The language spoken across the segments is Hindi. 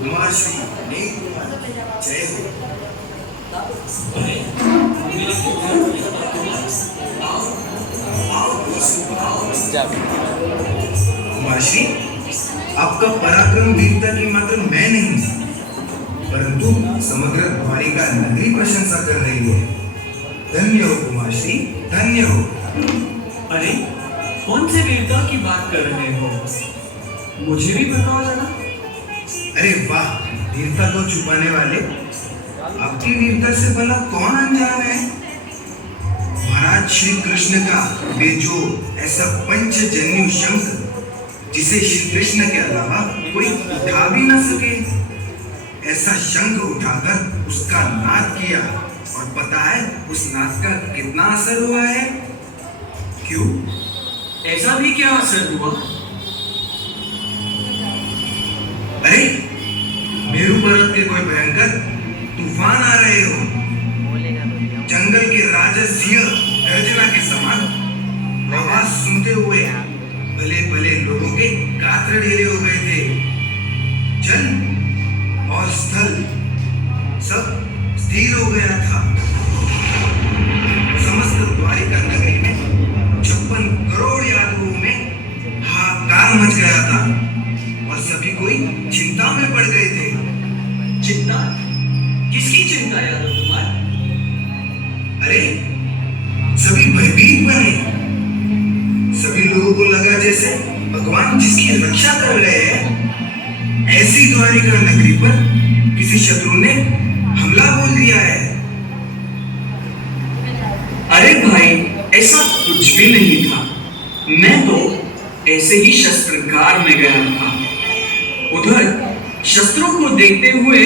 कुमारश्री नील कुमार, जय हो। कुमारश्री, आपका पराक्रम वीरता की मात्र मैं नहीं, परंतु समग्र द्वारिका नगरी प्रशंसा कर रही है। धन्य हो कुमारश्री, धन्य हो। अरे कौन से वीरता की बात कर रहे हो? मुझे भी बताओ जरा। अरे वाह, वीरता को छुपाने वाले, आपकी वीरता से भला कौन अनजान है? महाराज श्री कृष्ण का बेजोड़ ऐसा पंचजन्य शंख जिसे श्री कृष्ण के अलावा कोई उठा भी न सके, ऐसा शंख उठाकर उसका नाद किया, और पता है उस नाद का कितना असर हुआ है? क्यों? ऐसा भी क्या असर हुआ? अरे मेरू पर्वत के कोई भयंकर तूफान आ रहे हो, जंगल के राजा सिंह गर्जना के समान आवाज सुनते हुए भले भले लोगों के गात्र ढीले हो गए थे। जल और स्थल सब स्थिर हो गया था। समस्त द्वारिका नगरी में 56 करोड़ यादवों में हाहाकार मच गया था, और सभी कोई चिंता में पड़ गए थे। चिंता? किसकी चिंता यादव कुमार? अरे सभी भयभीत बने। सभी लोगों को लगा जैसे भगवान जिसकी रक्षा कर रहे हैं, ऐसी द्वारिका नगरी पर किसी शत्रु ने हमला बोल दिया है। अरे भाई, ऐसा कुछ भी नहीं था। मैं तो ऐसे ही शस्त्रगार में गया था। उधर शस्त्रों को देखते हुए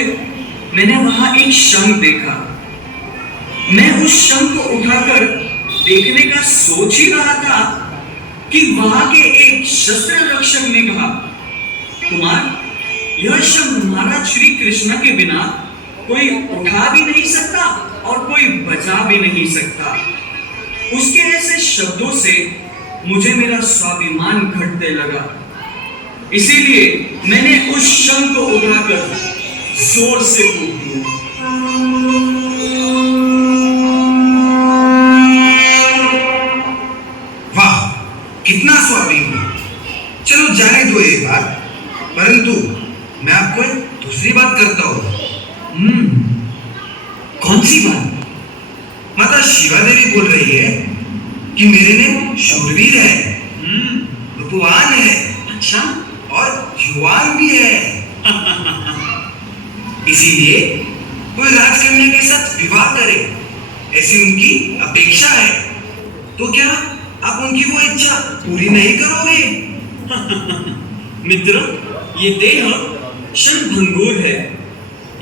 मैंने वहां एक शंख देखा। मैं उस शंख को उठाकर देखने का सोच ही रहा था कि वहां के एक शस्त्र रक्षक ने कहा, कुमार, यह शंख महाराज श्री कृष्ण के बिना कोई उठा भी नहीं सकता और कोई बचा भी नहीं सकता। उसके ऐसे शब्दों से मुझे मेरा स्वाभिमान घटने लगा। इसीलिए मैंने उस शंख को उठाकर जोर से फूंक दिया। वाह, कितना स्वाभिमान! चलो जाने दो ये बात, परंतु मैं आपको एक दूसरी बात करता हूँ। कौन सी बात? माता शिवा देवी बोल रही है कि मेरे ने शूरवीर है, रूपवान है, अच्छा, और युवान भी है। इसीलिए कोई राजकन्या के साथ विवाह करे, ऐसी उनकी अपेक्षा है। तो क्या आप उनकी वो इच्छा पूरी नहीं करोगे? मित्र, ये देह क्षणभंगुर है,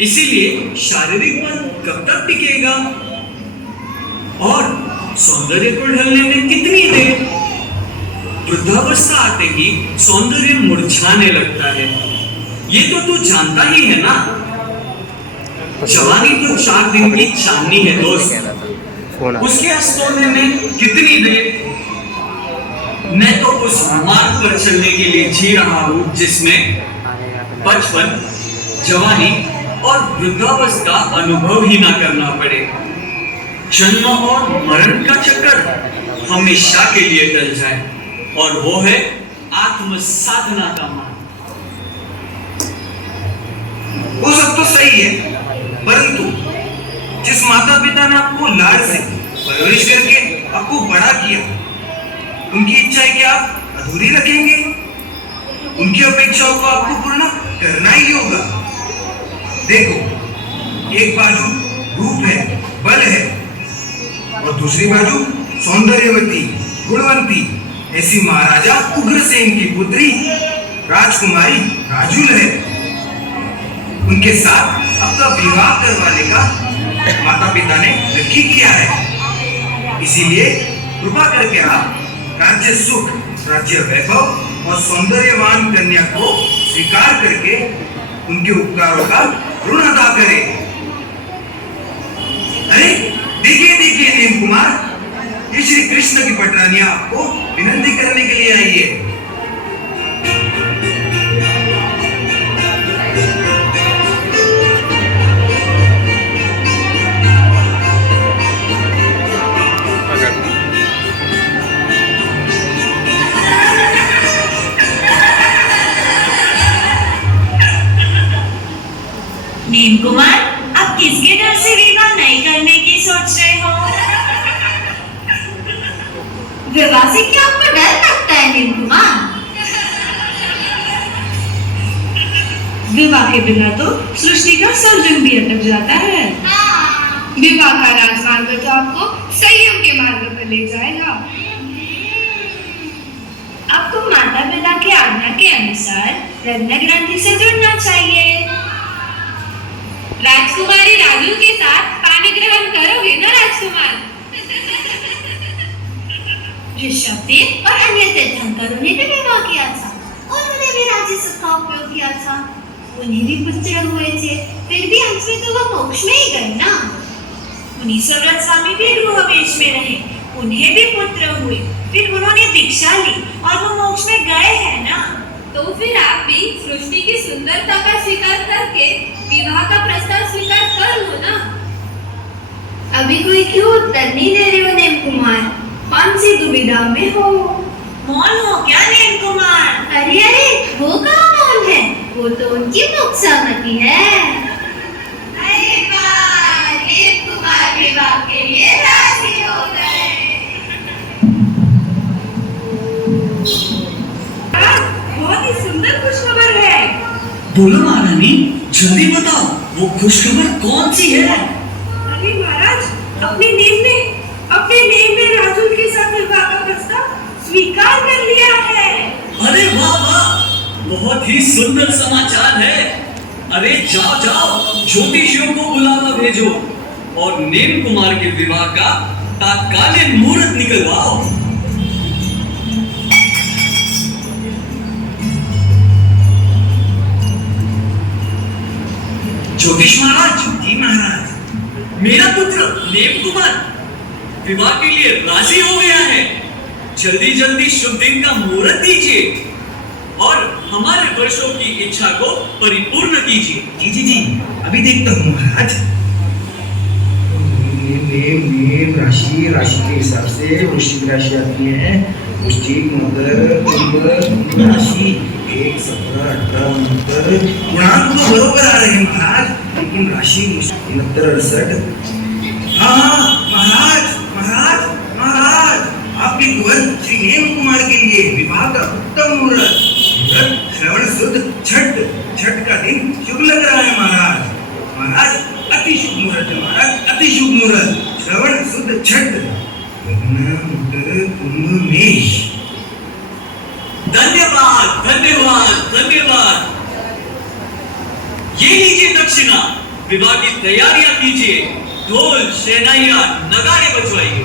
इसीलिए शारीरिक बल कब तक टिकेगा? और सौंदर्य को ढलने में कितनी देर? वृद्धावस्था आते ही सौंदर्य मुरझाने लगता है। ये तो तू जानता ही है ना। जवानी तो 4 दिन की चांदनी है दोस्त, उसके अस्त होने में कितनी देर? मैं तो उस मार्ग पर चलने के लिए जी रहा हूं जिसमें बचपन, जवानी और वृद्धावस्था अनुभव ही ना करना पड़े। जन्म और मरण का चक्कर हमेशा के लिए टल जाए, और वो है आत्म साधना का मार्ग। वो सब तो सही है, परंतु जिस माता पिता ने आपको लाड से परवरिश करके आपको बड़ा किया, उनकी इच्छाएं क्या आप अधूरी रखेंगे? उनकी अपेक्षाओं को आपको पूर्ण करना ही होगा। देखो, एक बाजू रूप है, बल है, और दूसरी बाजू सौंदर्यवती, गुणवंती ऐसी महाराजा उग्रसेन की पुत्री राजकुमारी राजुल है। उनके साथ आपका विवाह करवाने का माता पिता ने नक्की किया है। इसीलिए कृपा करके आप राज्य सुख, राज्य वैभव और सौंदर्यवान कन्या को स्वीकार करके उनके उपकारों का ऋण अदा करें। अरे देखिए देखिए नील कुमार, ये श्री कृष्ण की पटरानियां आपको विनती करने के लिए आई है। नीम कुमार, आप किसके डर से विवाह नहीं करने की सोच रहे हो? विवाह से क्या आपको डर लगता है नीम कुमार? विवाह के बिना तो सृष्टि का सर्जन भी अटक जाता है। विवाह का राजमार्ग तो आपको संयम के मार्ग पर ले जाएगा। आपको माता पिता की आज्ञा के अनुसार रत्न ग्रंथि से जुड़ना चाहिए। राजकुमारी राजू के साथ पानी ग्रहण करोगे ना राजकुमार? ऋषभदेव और अन्य तीर्थंकरों ने भी विवाह किया था। उन्होंने भी राज्य का उपयोग किया था। उन्हें भी पुत्र हुए थे, फिर भी अंत में तो वह मोक्ष में ही गए ना। मुनीश्वर स्वामी भी गृहवेश में रहे, उन्हें भी पुत्र हुए, फिर उन्होंने दीक्षा ली और वो मोक्ष में गए हैं ना। तो फिर आप भी सृष्टि की सुंदरता का स्वीकार करके विवाह का प्रस्ताव स्वीकार कर लो ना। अभी कोई क्यों उत्तर नहीं दे रहे हो नीम कुमार? कौन सी दुविधा में हो? मौन हो क्या नीम कुमार? अरे अरे, वो कहाँ मौन है? वो तो उनकी मुख सहमति है। अरे वाह, नीम कुमार विवाह के लिए राजी हो गए। बहुत ही सुंदर खुशखबर है। बोलो महारानी, जल्दी बताओ वो खुशखबर कौन सी है? अरे महाराज, अपने नेम में राजुल के साथ विवाह का प्रस्ताव स्वीकार कर लिया है। अरे वाह वाह, बहुत ही सुंदर समाचार है। अरे जाओ जाओ, ज्योतिषियों को बुलावा भेजो और नीम कुमार के विवाह का तात्कालिक मुहूर्त निकलवाओ। ज्योतिष महाराज, जी महाराज, मेरा पुत्र नीम कुमार विवाह के लिए राजी हो गया है। जल्दी जल्दी शुभ दिन का मुहूर्त दीजिए और हमारे वर्षों की इच्छा को परिपूर्ण कीजिए। जी जी जी, अभी देखता हूँ महाराज। नेम राशि के हिसाब से वृश्चिक राशि आती है। वृश्चिक, मकर, कुंभ राशि 1, 17, 18, 69 गुणांक तो बरोबर आ रहे हैं महाराज, लेकिन राशि 69, 68। हाँ महाराज, महाराज, महाराज, आपके कुंवर श्री नीम कुमार के लिए विवाह का उत्तम मुहूर्त श्रवण शुद्ध छठ का दिन शुभ लग रहा है महाराज। महाराज, अति शुभ मुहूर्त है महाराज, अति शुभ मुहूर्त। श्रवण शुद्ध छठ, लग्न मकर कुंभ मेष। धन्यवाद धन्यवाद धन्यवाद। ये लीजिए दक्षिणा, विवाह की तैयारियां कीजिए, ढोल शहनाइयां नगाड़े बजवाइए।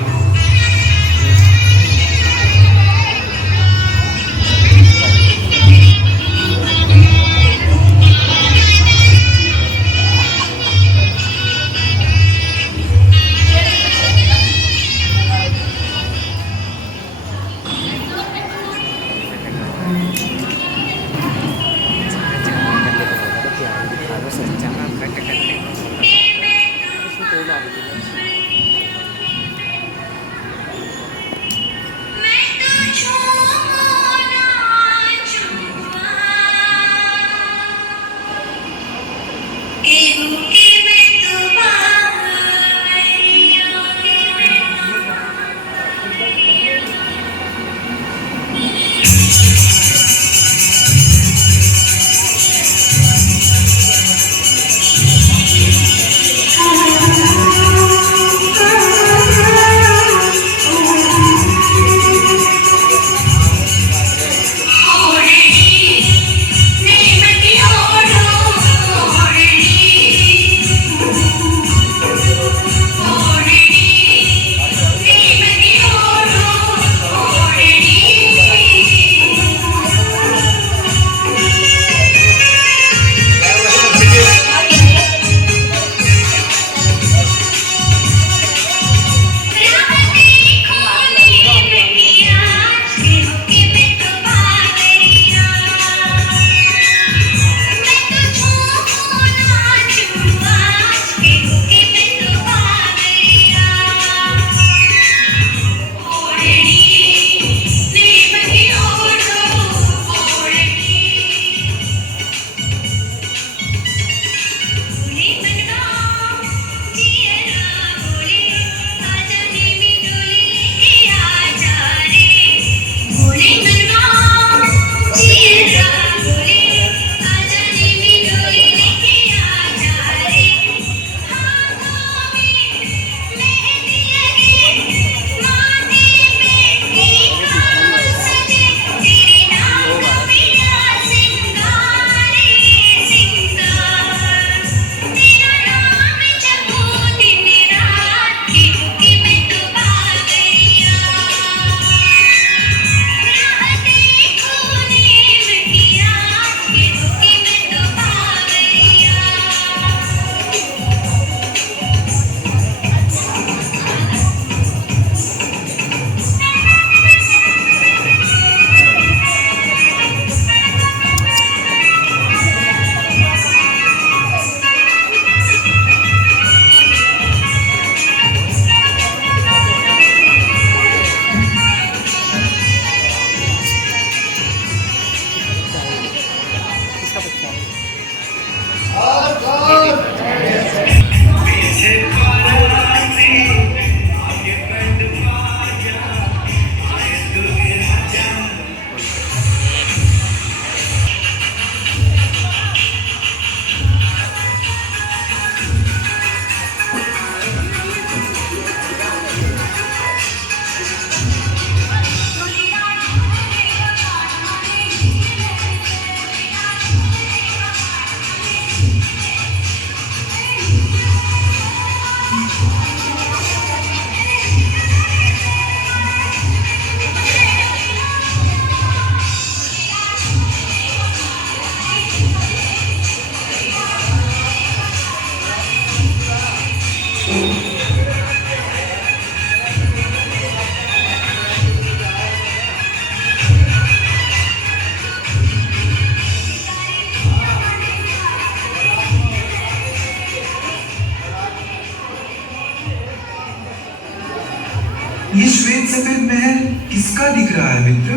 ये श्वेत सफेद महल किसका दिख रहा है मित्र?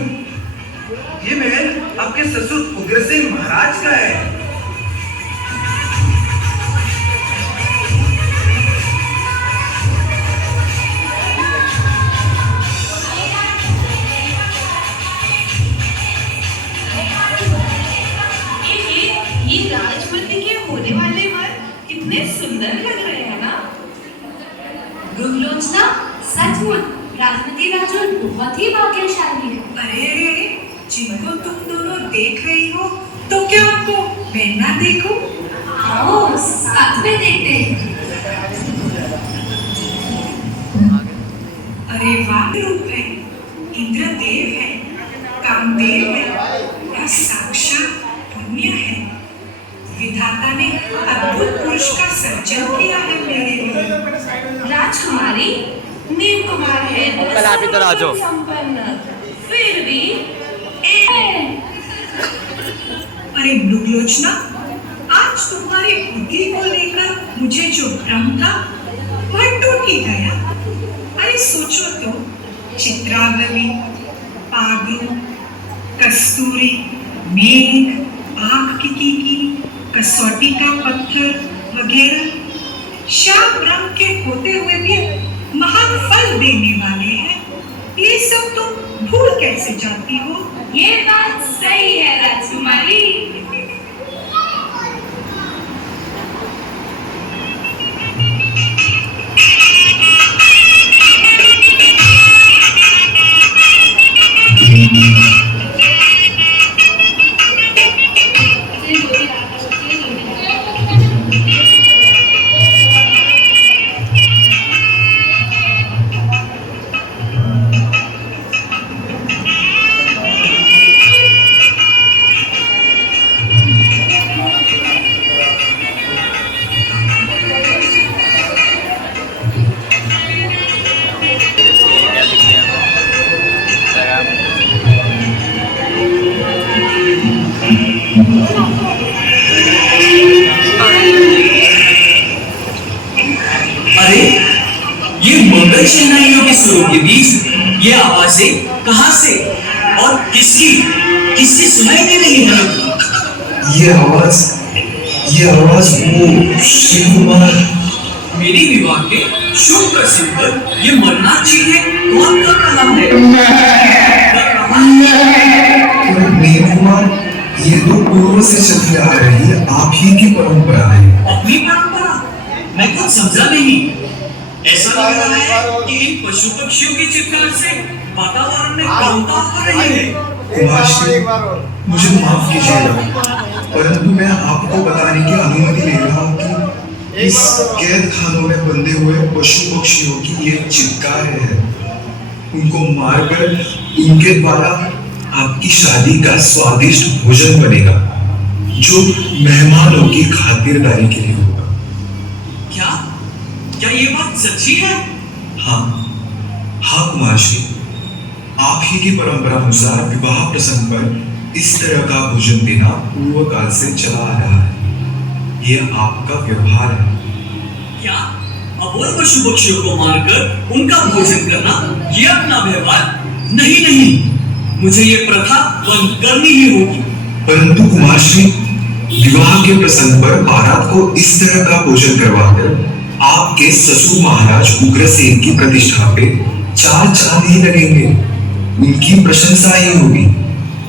ये महल आपके ससुर उग्रसेन महाराज का है। ये राजमती के होने वाले वर कितने सुंदर लग रहे हैं ना। रुगलोचना, सचमुच राजमती राजन बहुत ही भाग्यशाली है। अरे जिनको तुम दोनों देख रही हो तो क्या आपको मैं ना देखूं? आओ साथ में देखते हैं। अरे वाह, रूप है, इंद्रदेव है, कामदेव है, या साक्षात पुण्य है। विधाता ने अद्भुत पुरुष का सर्जन किया है मेरे लिए। राजकुमारी, नील कुमार है कल आप इधर आ जाओ। संपन्न, फिर भी अरे मृगलोचना, आज तुम्हारी बुद्धि को लेकर मुझे जो भ्रम था वह टूट ही गया। अरे सोचो तो, चित्रावली, पागु, कस्तूरी, मेघ, आँख की कीकी, कसौटी का पत्थर वगैरह श्याम रंग के होते हुए भी महान फल देने वाले हैं। ये सब तुम भूल कैसे जाती हो? ये बात सही है राजकुमारी। अरे ये मंगल शहनाइयों के सुरों के बीच ये आवाजें कहां से और किसकी सुनाई दे रही है? ये आवाज वो श्री कुमार। मेरी विवाह के शुभ प्रसंग पर ये मरनाथ जी है, कौन कर रहा है? नील कुमार, ये तो पूर्व से चलती आ रही है, आप ही की परंपरा है। अपनी परंपरा? मैं कुछ समझा नहीं। ऐसा लग रहा है कि इन पशु पक्षियों की चित्कार से वातावरण में करुणता हो रही है। कुमार श्री, मुझे माफ कीजिएगा, परंतु मैं आपको बताने की अनुमति ले रहा हूँ कि इस कैद खानों में बंधे हुए पशु पक्षियों की ये चित्कार है। उनको मारकर उनके द्वारा आपकी शादी का स्वादिष्ट भोजन बनेगा, जो मेहमानों की खातिरदारी के लिए होगा। क्या ये बात सच्ची है? हाँ कुमार श्री, आप ही की परंपरा अनुसार विवाह प्रसंग पर इस तरह का भोजन देना पूर्व काल से चला आ रहा है। ये आपका व्यवहार है। क्या अबोल पशु पक्षियों को मारकर उनका भोजन करना ये अपना व्यवहार? नहीं, मुझे ये प्रथा बंद करनी ही होगी। परंतु कुमार श्री, विवाह के प्रसंग पर बारात को इस तरह का भोजन करवाकर आपके ससुर महाराज उग्रसेन की प्रतिष्ठा पे चार चांद ही लगेंगे। उनकी प्रशंसा ही होगी।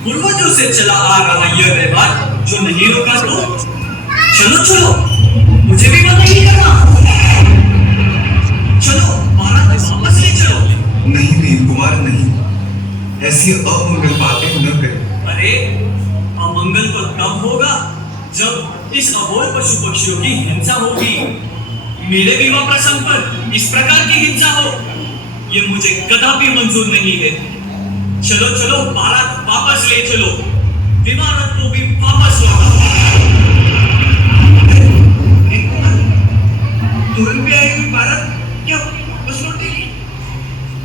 पूर्वजों से चला आ रहा यह व्यवहार जो नहीं रोका तो चलो, मुझे भी मना नहीं करना। चलो महाराज, वापस ले चलो। नहीं कुमार, नहीं, ऐसी अमंगल बातें न करें। अरे अमंगल तो तब होगा जब इस अबोल पशु पक्षियों की हिंसा होगी। मेरे विवाह प्रसंग पर इस प्रकार की हिंसा हो, ये मुझे कदापि मंजूर नहीं है। चलो बारात वापस ले चलो, विवाह को भी वापस लौटाओ। तुरंत भी आई हुई बारात क्या वापस लौटेगी?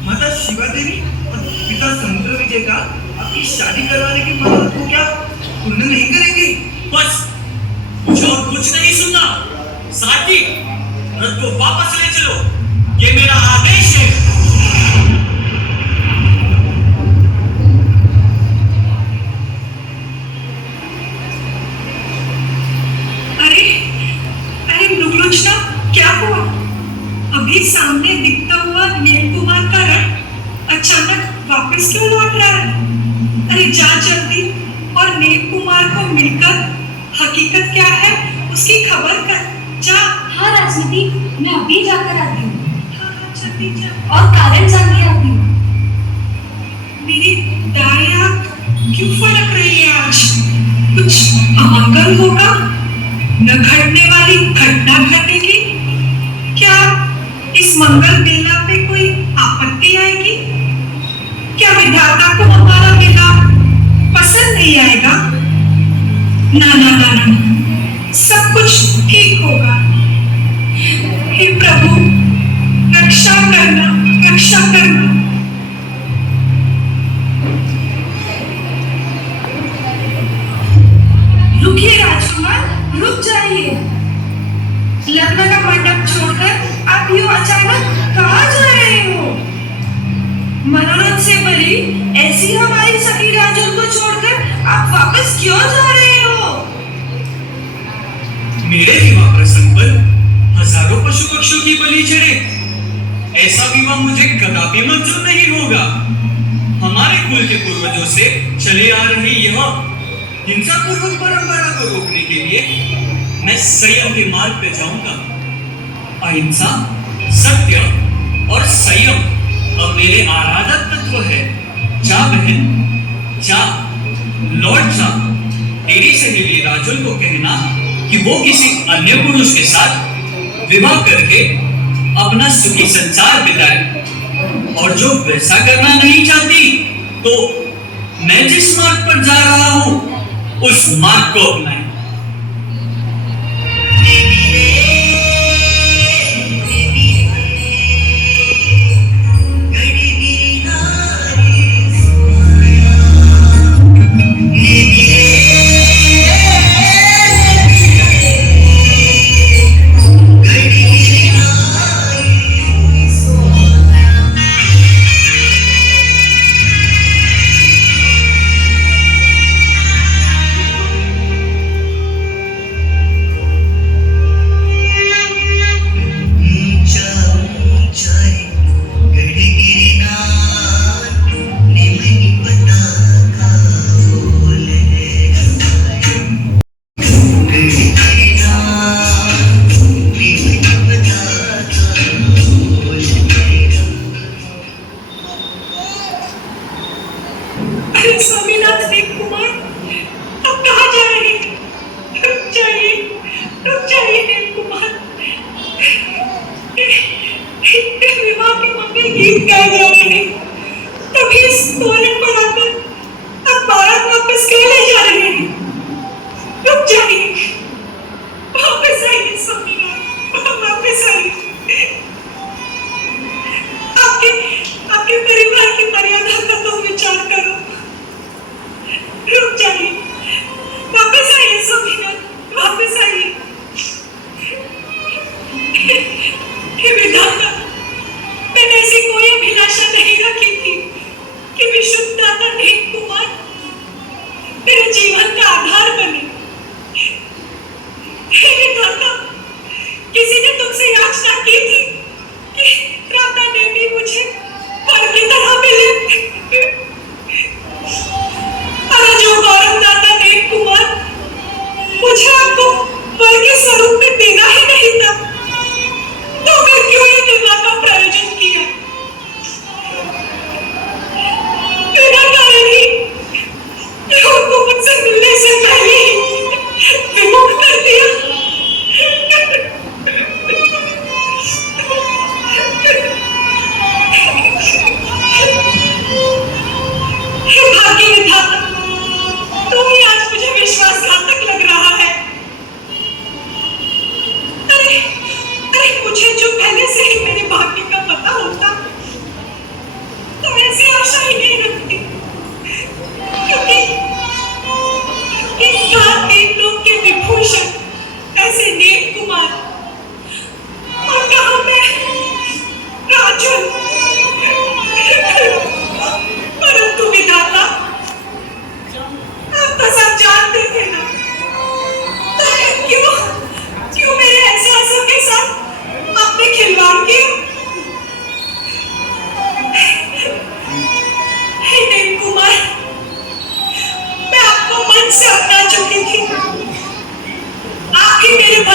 माता शिवा देवी और पिता समुद्र विजय का आपकी शादी करवाने के मनोरथ को क्या पूर्ण नहीं करेंगे? बस, मुझे और कुछ नहीं सुनना। साथी, रथ को वापस ले चलो, ये मेरा आदेश है। अभी सामने दिखता हुआ नील कुमार का रथ अचानक वापस क्यों लौट रहा है? अरे जा जल्दी और नील कुमार को मिलकर हकीकत क्या है उसकी खबर कर जा। हाँ राजनीति, मैं अभी जाकर आती हूँ हाँ, जल्दी जा। और कारण जान के आती हूँ। मेरी दाएं आंख क्यों फड़क रही है आज? कुछ अमंगल होगा? न घटने वाली घटना घटेगी? क्या इस मंगल मेला पे कोई आपत्ति आएगी? क्या विधाता को हमारा मेला पसंद नहीं आएगा? ना ना ना ना, सब कुछ ठीक होगा। हे प्रभु, रक्षा करना, रक्षा करना। रुकिए राजकुमार, रुक जाइए। लग्न का मंडप छोड़कर आप यूं अचानक कहाँ जा रहे हो? मनोरथ से भरी ऐसी हमारी सखी राजन को छोड़कर आप वापस क्यों जा रहे हो? मेरे विवाह प्रसंग पर हजारों पशु पक्षियों की बलि चढ़े, ऐसा विवाह मुझे कदापि मंजूर नहीं होगा। हमारे कुल के पूर्वजों से चले आ रही यह हिंसा पूर्वक परंपरा को रोकने के लिए मैं संयम के मार्ग पे जाऊंगा। अहिंसा, सत्य और संयम अब मेरे आराधक तत्व है। जा बहन, जा, लौट जा। तेरी सहेली राजुल को कहना कि वो किसी अन्य पुरुष के साथ विवाह करके अपना सुखी संसार बिताए, और जो वैसा करना नहीं चाहती तो मैं जिस मार्ग पर जा रहा हूं उस मार्ग को अपनाए।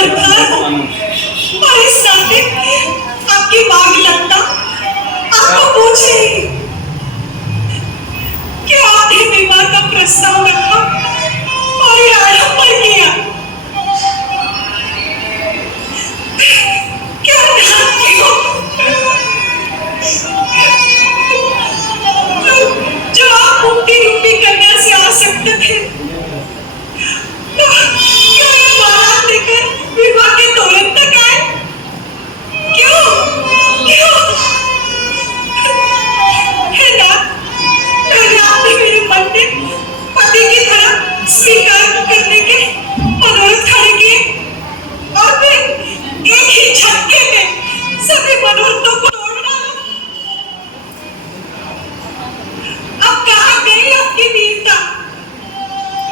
खबरदार हो और इस नाते आपकी मांग लगता आपको पूछेगी कि आपने विवाह का प्रस्ताव रखा और ये आडंबर किया। क्या जानती हो जो आप मुक्ति रूपी कन्या से आसक्त थे, तो क्यों ये बारात लेकर विवाह के तोरण तक आए? क्यों क्यों? है ना, पहले आपने मेरे मन में पति की तरह स्वीकार करने के मनोरथ खड़े किए और फिर एक ही झटके में सभी मनोरथों को तोड़ डाला। अब कहाँ गई आपकी वीरता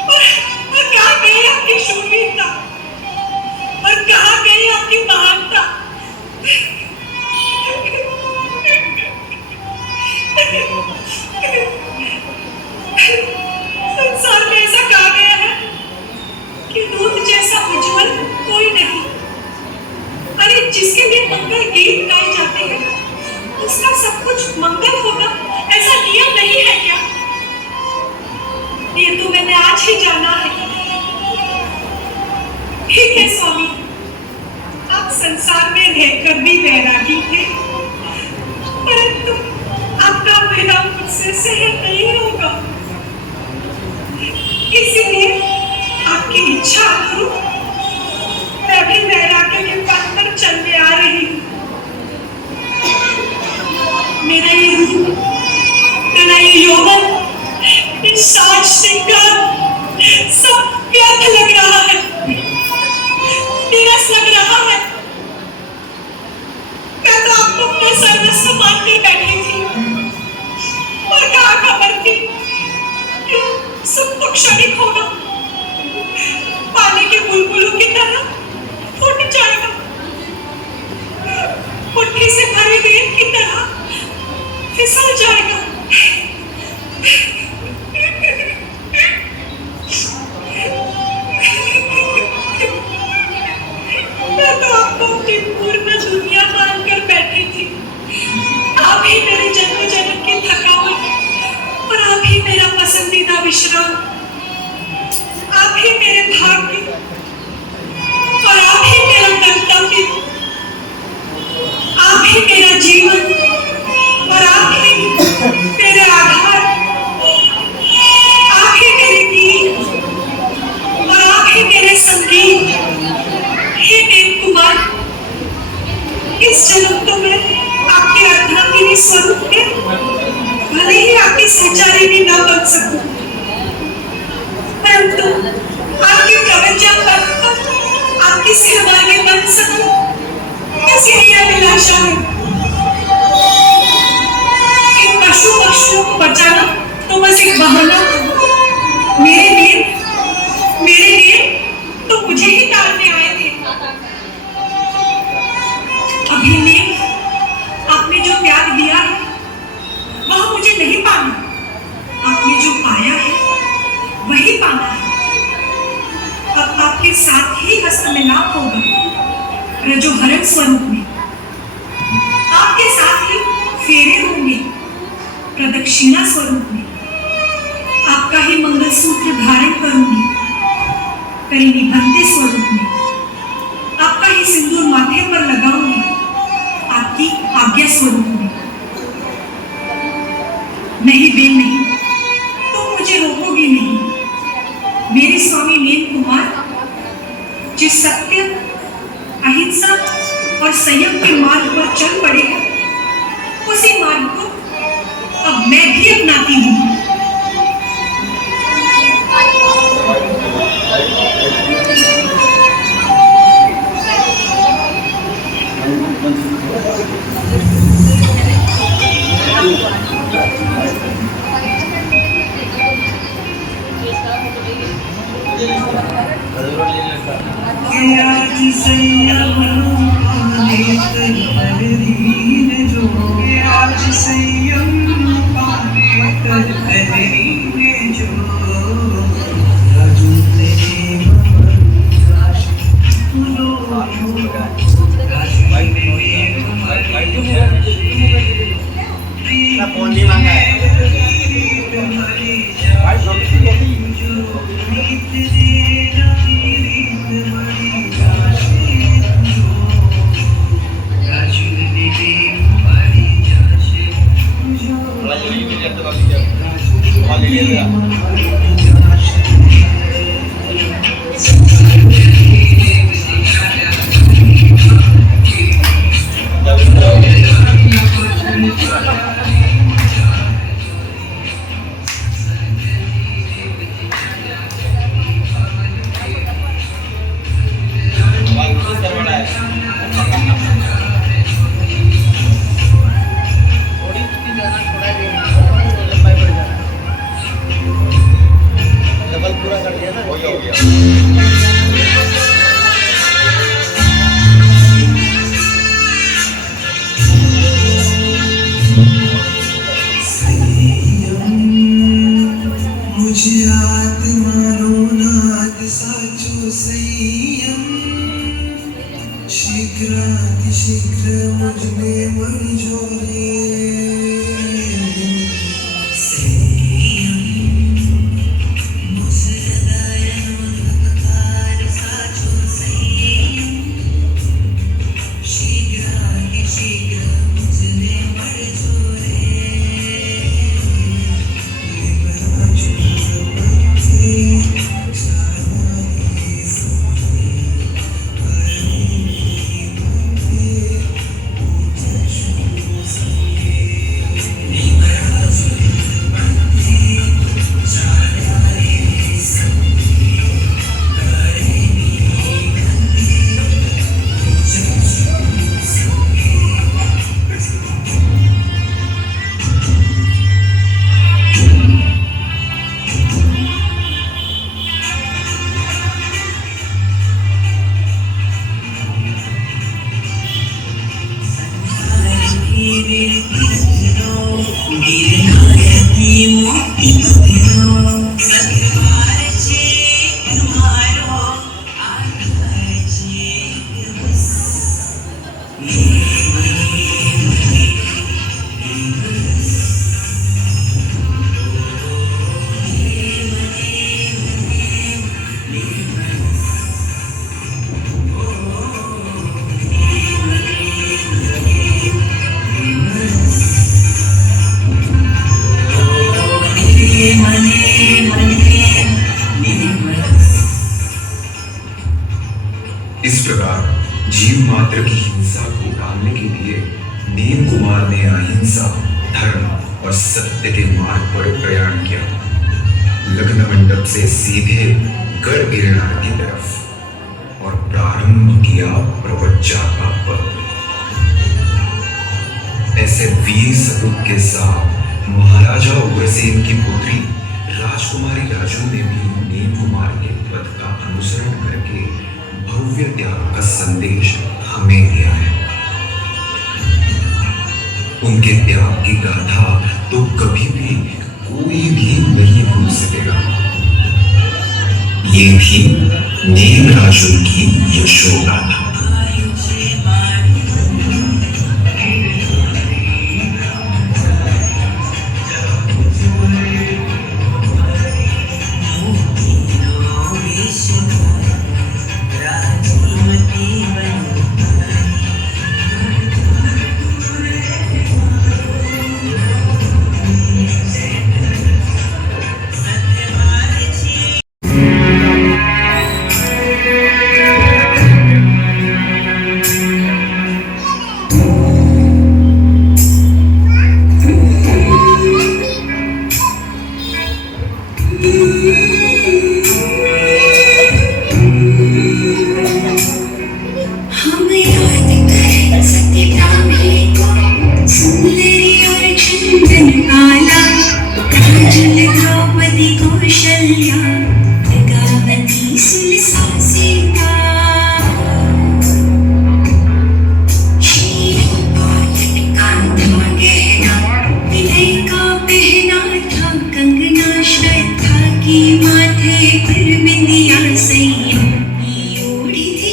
और कहाँ गई आपकी शूरवीरता और कहाँ गई आपकी महानता? संसार में ऐसा कहा गया है कि दूध जैसा उज्जवल कोई नहीं। अरे जिसके लिए मंगल गीत गाए जाते हैं उसका सब कुछ मंगल होगा, ऐसा नियम नहीं है क्या? ये तो मैंने आज ही जाना है। ठीक है स्वामी, आप संसार में रहकर भी वैरागी थे, परंतु आपका विरह मुझसे सहन नहीं होगा। इसीलिए आपकी इच्छा अनुरूप मैं भी वैराग्य के पथ पर चलने आ रही हूँ। मेरा ये रूप, मेरा ये यौवन, ये साज श्रृंगार सब व्यर्थ लग रहा है, नीरस लग रहा है। मैं तो आपको अपना सर्वस्व मानकर बैठी थी और कहा खबर थी कि सुख तो क्षणिक होगा, पानी के बुलबुलों की तरह फूट जाएगा, मुट्ठी से भरे रेत की तरह फिसल जाएगा। मैं तो आपको अपनी पूर्ण दुनिया मानकर बैठी थी। आप ही मेरे जन्म जन्म की थकावट और आप ही मेरा पसंदीदा विश्राम, आप ही मेरे भाग्य और आप ही मेरा गंतव्य, आप ही मेरा जीवन और आप ही मेरे आधार, आप ही मेरे गीत और आप ही मेरे संगीत। हे देव कुमार, इस जन्म तो मैं आपके अर्धांगिनी स्वरूप में भले ही आपकी सहचारिणी न बन सकूं, परंतु आपकी प्रवज्ञा पर आपकी सहभागी बन सकूं, ऐसी मेरी अभिलाषा है। इन पशु पक्षियों को बचाना तो बस एक बहाना था। मेरे लिए तो मुझे ही तारने आए थे। अभी नेम आपने जो त्याग दिया है वह मुझे नहीं पाना, आपने जो पाया है वही पाना है। अब आपके साथ ही हस्त मिलाप होगा, रजोहरण स्वरूप में। आपके साथ ही फेरे होंगे, प्रदक्षिणा स्वरूप में। आपका ही मंगलसूत्र धारण करूंगी, परिनिबंधे स्वरूप में। आपका ही सिंदूर माथे पर लगाऊंगी, आपकी आज्ञा स्वरूप में। नहीं बेन नहीं, तुम मुझे रोकोगी नहीं। मेरे स्वामी मेन कुमार जिस सत्य, अहिंसा और संयम के मार्ग पर चल पड़े हैं, उसी मार्ग को अब मैं भी अपनाती हूँ। आज संयम पाने कर तहरीर जो, आज संयम पाने कर तहरीर जो, राजू तेरे मन फोन नहीं मांगा है भाई डबल पूरा कर दिया ना, हो गया। मुझे आत्मानो नाद साचो संयम शीघ्राति शीघ्र मुझने मणि जोरे इस प्रकार जीव मात्र की हिंसा को टालने के लिए नीम कुमार ने अहिंसा, धर्म और सत्य के मार्ग पर प्रयाण किया। लग्न मंडप से सीधे गढ़ गिरनार की तरफ और प्रारंभ किया प्रवज्जा का पद। ऐसे वीर सपूत के साथ महाराजा उग्रसेन की पुत्री राजकुमारी राजू ने भी नीम कुमार के पद का अनुसरण करके भव्य त्याग का संदेश हमें दिया है। उनके त्याग की गाथा तो कभी भी कोई भी नहीं भूल सकेगा। ये भी नीम राजू की यशोगाथा। माथे पर बिंदिया सैया ओढ़ी थी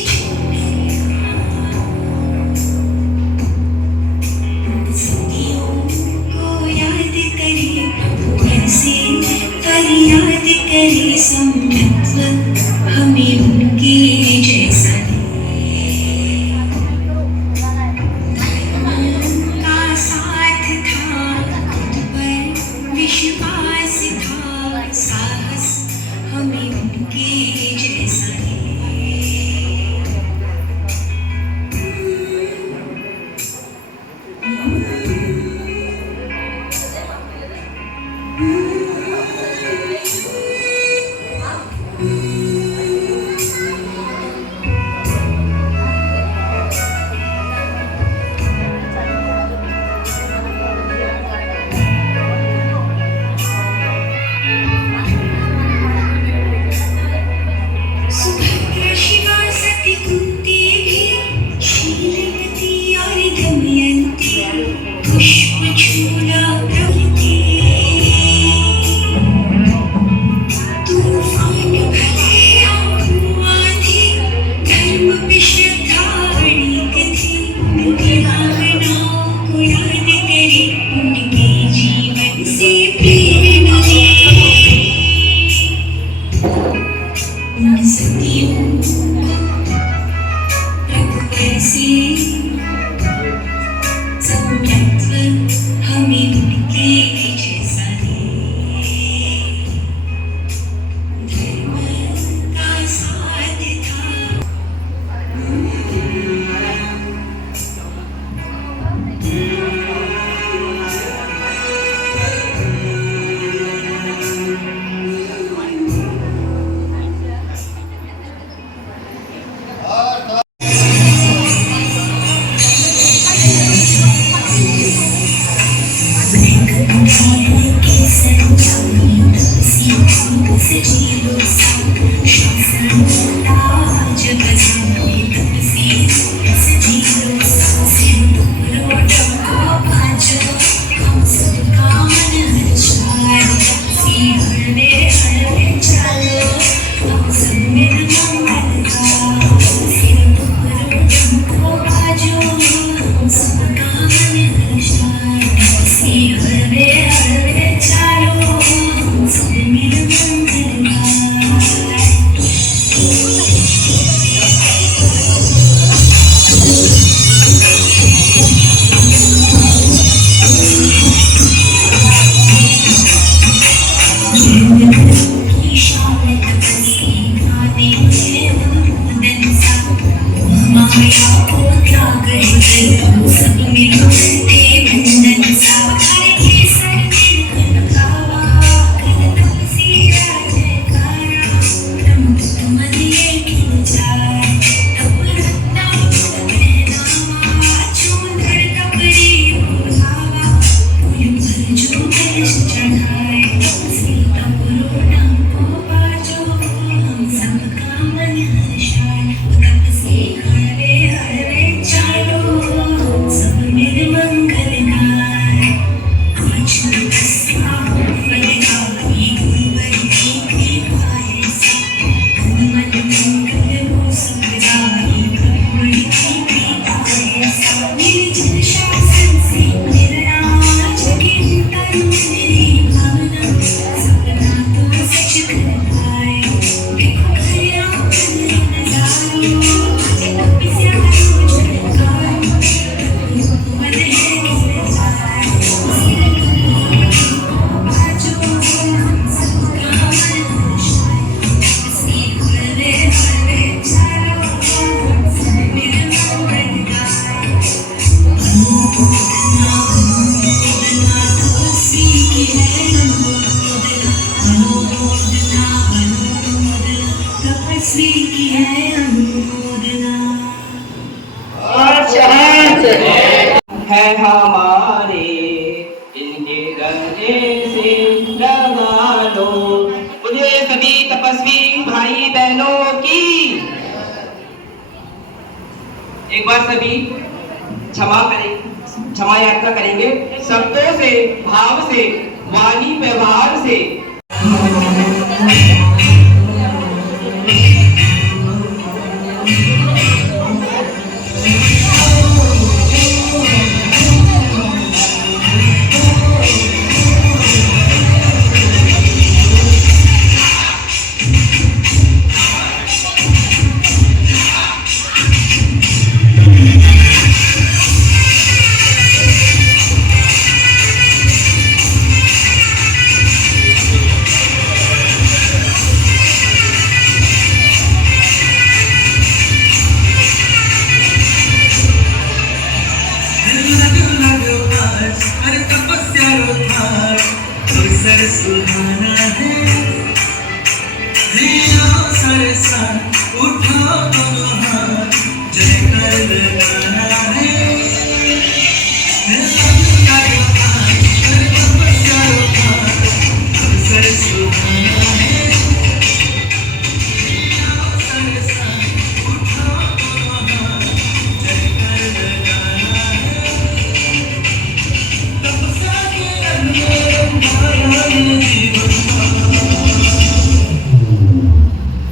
हमें उनके जैसा दे धर्म का साथ था है हमारे इनके रंगे से लगा लो मुझे सभी तपस्वी भाई बहनों की एक बार सभी क्षमा यात्रा करेंगे शब्दों से भाव से वाणी व्यवहार से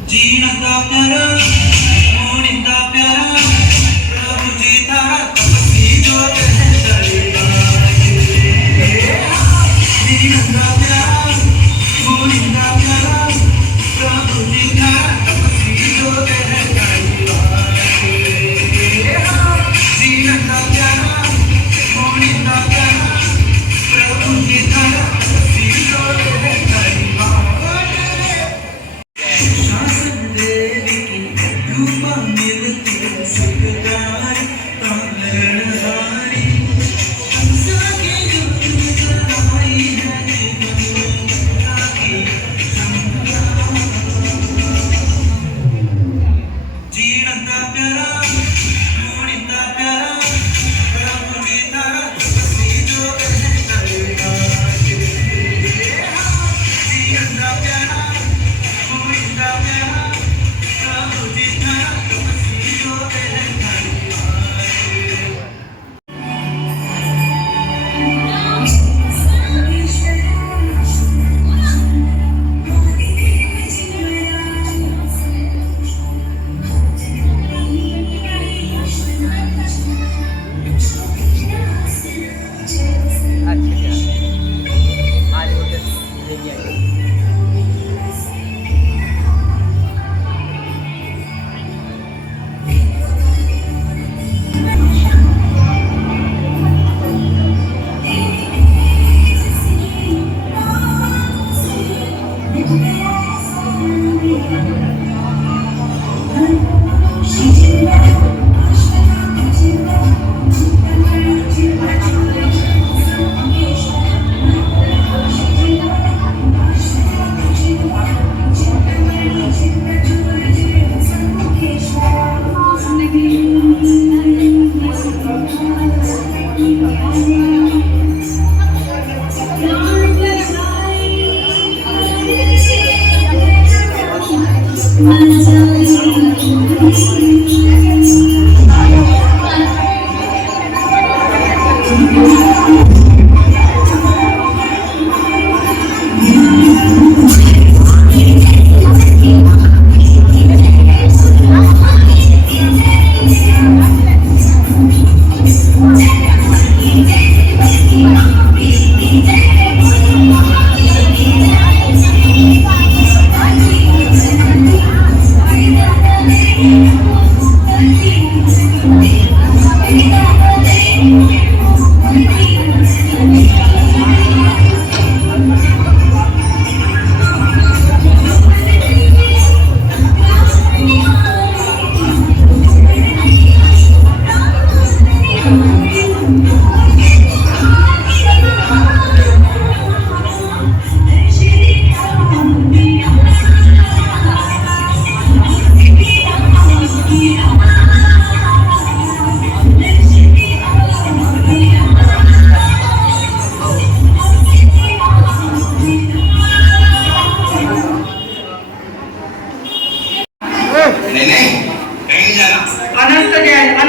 जीना का प्यारा, होने का प्यारा, प्रभु जी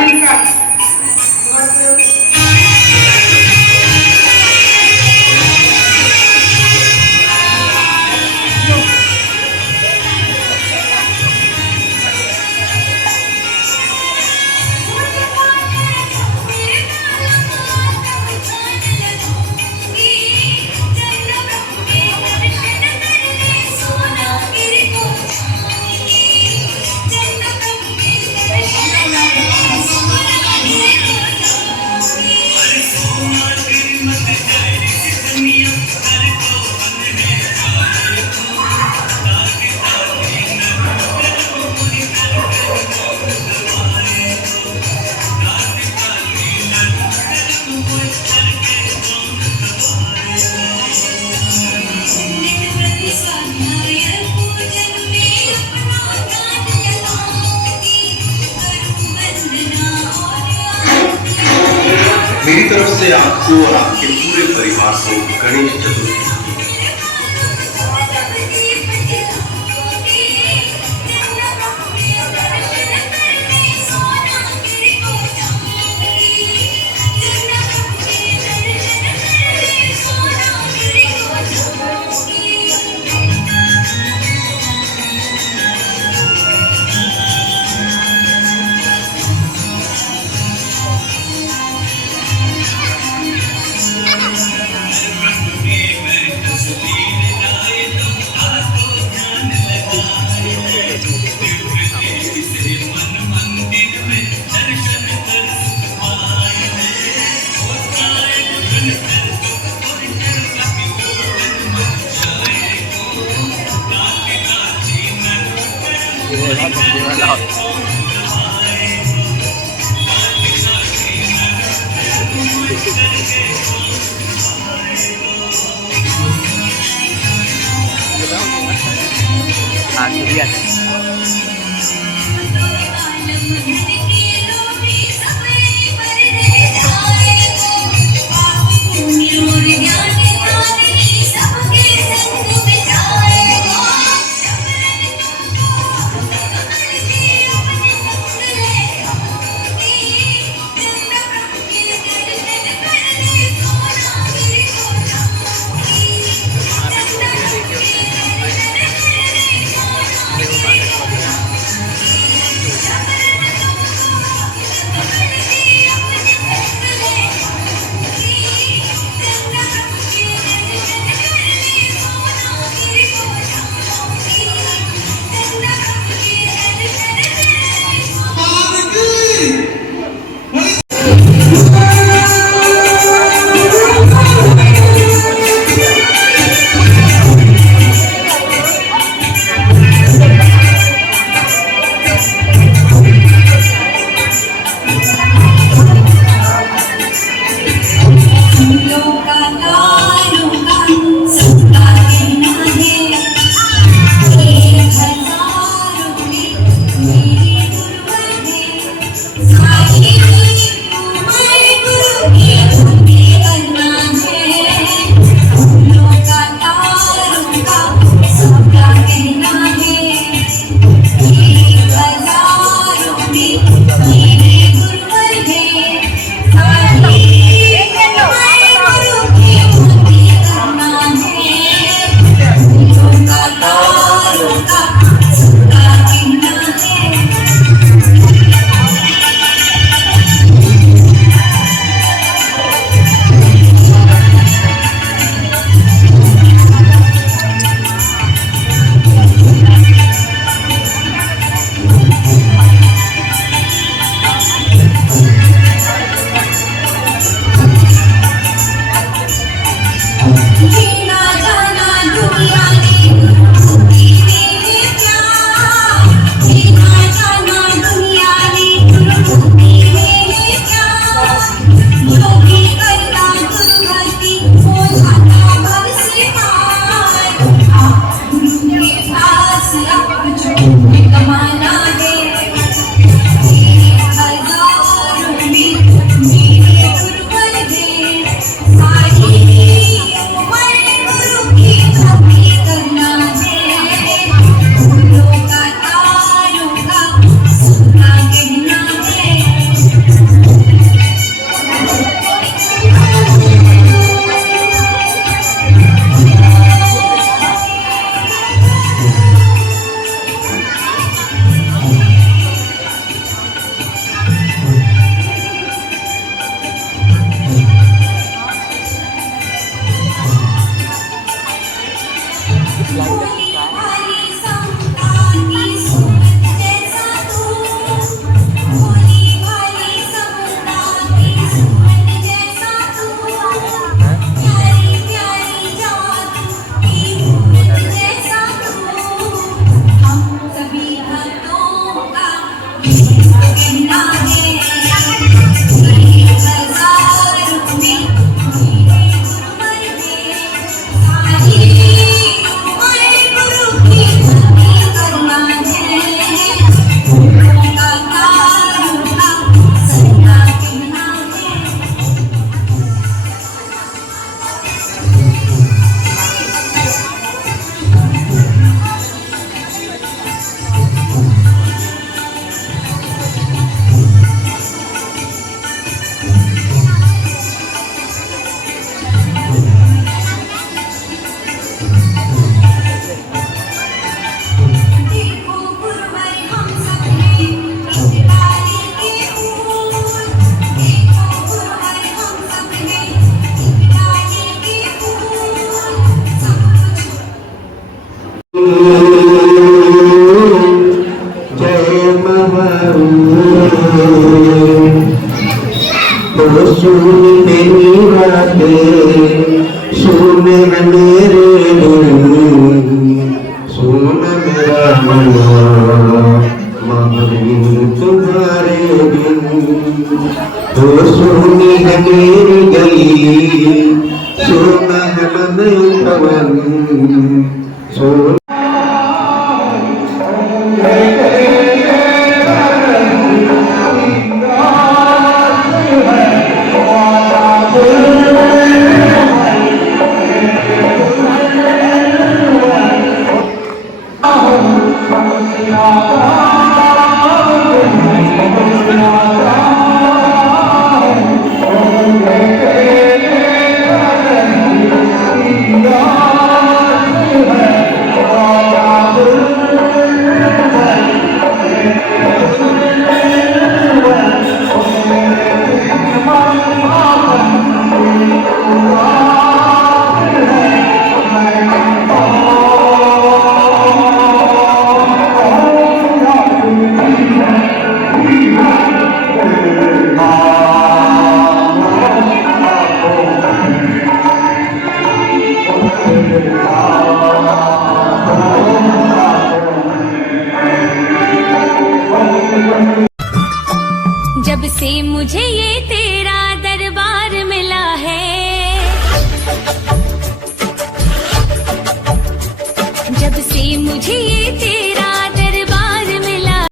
बालिका मेरी तरफ से आपको और आपके पूरे परिवार को गणेश चतुर्थी तो सुन मेरी बातें, सुन मेरे दिल, सुन मेरा मनवा मगरूर तुम्हारे बिन। तो सुनी है मेरी गली, सुना है मन पवन, सुन Oh